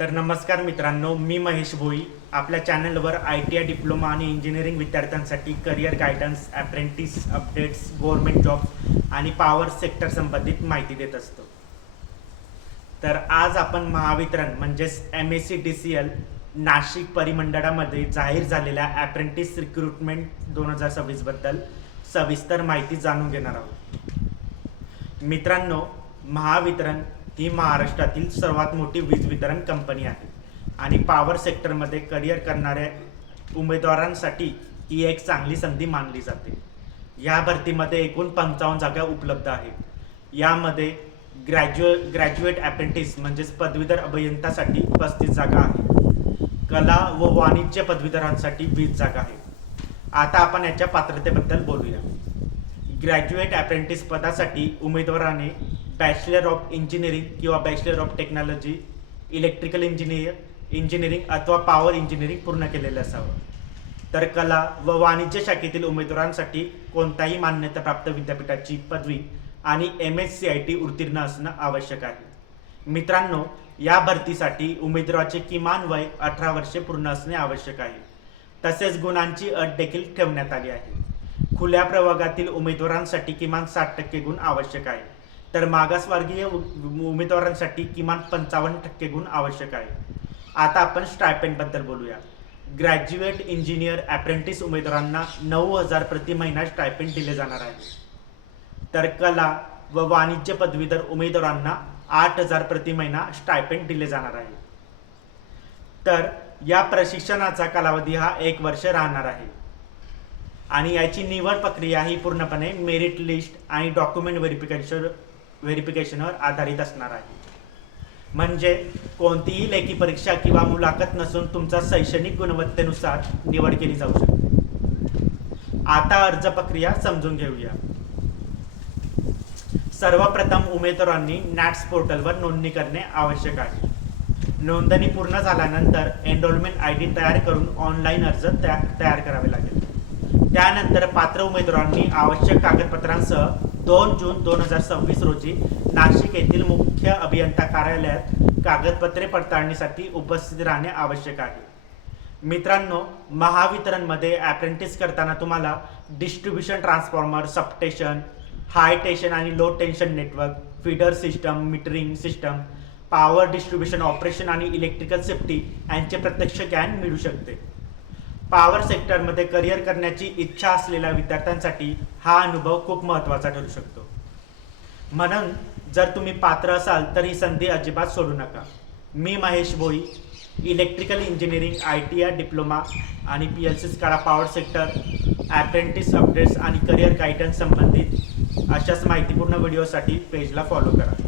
तर नमस्कार मित्रांनो, मी महेश भोई. आपल्या चॅनलवर ITI डिप्लोमा आणि इंजिनिअरिंग विद्यार्थ्यांसाठी career guidance, apprentice updates, government job आणि पॉवर सेक्टर संबंधित माहिती देत असतो. तर आज आपण महावितरण म्हणजेच MSc नाशिक परिमंडळामध्ये जाहीर झालेल्या अप्रेंटिस रिक्रुटमेंट 2026 बद्दल सविस्तर माहिती जाणून घेणार आहोत. मित्रांनो, महावितरण ही महाराष्ट्रातील सर्वात मोठी वीज वितरण कंपनी आहे आणि पॉवर सेक्टरमध्ये करिअर करणाऱ्या उमेदवारांसाठी ही एक चांगली संधी मानली जाते. या भरतीमध्ये एकूण 55 जागा उपलब्ध आहेत. यामध्ये ग्रॅज्युएट अप्रेंटिस म्हणजेच पदवीधर अभियंतासाठी 35 जागा आहेत. कला व वाणिज्य पदवीधरांसाठी 20 जागा आहेत. आता आपण याच्या पात्रतेबद्दल बोलूया. ग्रॅज्युएट अप्रेंटिस पदासाठी उमेदवाराने बॅचलर ऑफ इंजिनिअरिंग किंवा bachelor of technology, electrical engineering अथवा पॉवर इंजिनिअरिंग पूर्ण केलेलं असावं. तर कला व वाणिज्य शाखेतील उमेदवारांसाठी कोणत्याही मान्यताप्राप्त विद्यापीठाची पदवी आणि MSc उत्तीर्ण असणं आवश्यक आहे. मित्रांनो, या भरतीसाठी उमेदवाराचे किमान वय 18 वर्षे पूर्ण असणे आवश्यक आहे. तसेच गुणांची अट देखील ठेवण्यात आली आहे. खुल्या प्रवर्गातील उमेदवारांसाठी किमान 60% गुण आवश्यक आहे. तर मागासवर्गीय उमेदवारांसाठी किमान 55% गुण आवश्यक आहे. आता आपण स्टायपेंडबद्दल बोलूया. ग्रॅज्युएट इंजिनियर अप्रेंटिस उमेदवारांना 9,000 प्रति महिना स्टायपेंड दिले जाणार आहे. तर कला व वाणिज्य पदवीधर उमेदवारांना 8,000 प्रति महिना स्टायपेंड दिले जाणार आहे. तर या प्रशिक्षणाचा कालावधी हा 1 वर्ष राहणार आहे आणि याची निवड प्रक्रिया ही पूर्णपणे मेरिट लिस्ट आणि डॉक्युमेंट व्हेरिफिकेशनवर आधारित असणार आहे. म्हणजे कोणतीही लेखी परीक्षा किंवा मुलाखत नसून तुमचा शैक्षणिक गुणवत्तेनुसार निवड केली जाऊ शकते. आता अर्ज प्रक्रिया समजून घेऊया. सर्वप्रथम उमेदवारांनी नॅट्स पोर्टलवर नोंदणी करणे आवश्यक आहे. नोंदणी पूर्ण झाल्यानंतर एनरोलमेंट ID तयार करून ऑनलाईन अर्ज तयार करावे लागेल. त्यानंतर पात्र उमेदवारांनी आवश्यक कागदपत्रांसह 2 जून 2026 रोजी नाशिक येथील मुख्य अभियंता कार्यालयात कागदपत्रे पडताळणीसाठी उपस्थित राहणे आवश्यक आहे. मित्रांनो, महावितरणमध्ये अप्रेंटिस करताना तुम्हाला डिस्ट्रीब्युशन ट्रान्सफॉर्मर, सबस्टेशन, हाय टेन्शन आणि low tension network, feeder system, metering system, power distribution operation आणि इलेक्ट्रिकल सेफ्टी यांचे प्रत्यक्ष ज्ञान मिळू शकते. पॉवर सेक्टरमध्ये करिअर करण्याची इच्छा असलेल्या विद्यार्थ्यांसाठी हा अनुभव खूप महत्त्वाचा ठरू शकतो. म्हणून जर तुम्ही पात्र असाल तर ही संधी अजिबात सोडू नका. मी महेश भोई, इलेक्ट्रिकल इंजिनिअरिंग, ITI डिप्लोमा आणि PLC SCADA power sector, apprentice updates आणि करिअर गायडन्स संबंधित अशाच माहितीपूर्ण व्हिडिओसाठी पेजला फॉलो करा.